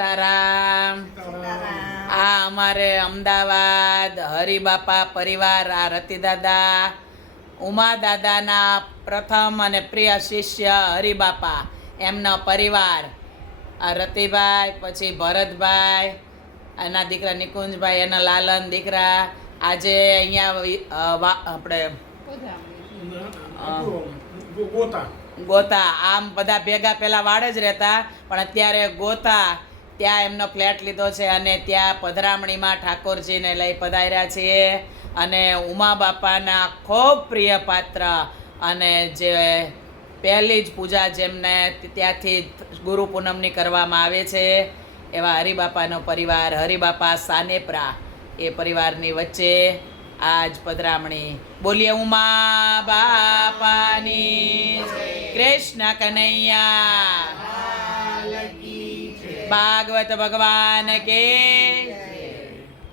સીતારામ આ અમારે અમદાવાદ હરિબાપા પરિવાર, આ રતિદાદા ઉમા દાદાના પ્રથમ અને પ્રિય શિષ્ય હરિબાપા, એમનો પરિવાર, આ રતિભાઈ, પછી ભરતભાઈ, એના દીકરા નિકુંજભાઈ, એના લાલન દીકરા આજે અહીંયા આપણે ગોતા, આમ બધા ભેગા પહેલાં વાડ જ રહેતા, પણ અત્યારે ગોતા ત્યાં એમનો ફ્લેટ લીધો છે અને ત્યાં પધરામણીમાં ઠાકોરજીને લઈ પધાર્યા છીએ. અને ઉમા બાપાના ખૂબ પ્રિય પાત્ર અને જે પહેલી જ પૂજા જેમને ત્યાંથી ગુરુ પૂનમની કરવામાં આવે છે એવા હરિબાપાનો પરિવાર, હરિબાપા સાનેપરા, એ પરિવારની વચ્ચે આજ પધરામણી. બોલીએ ઉમા બાપાની, કૃષ્ણ કનૈયા, ભાગવત ભગવાન કે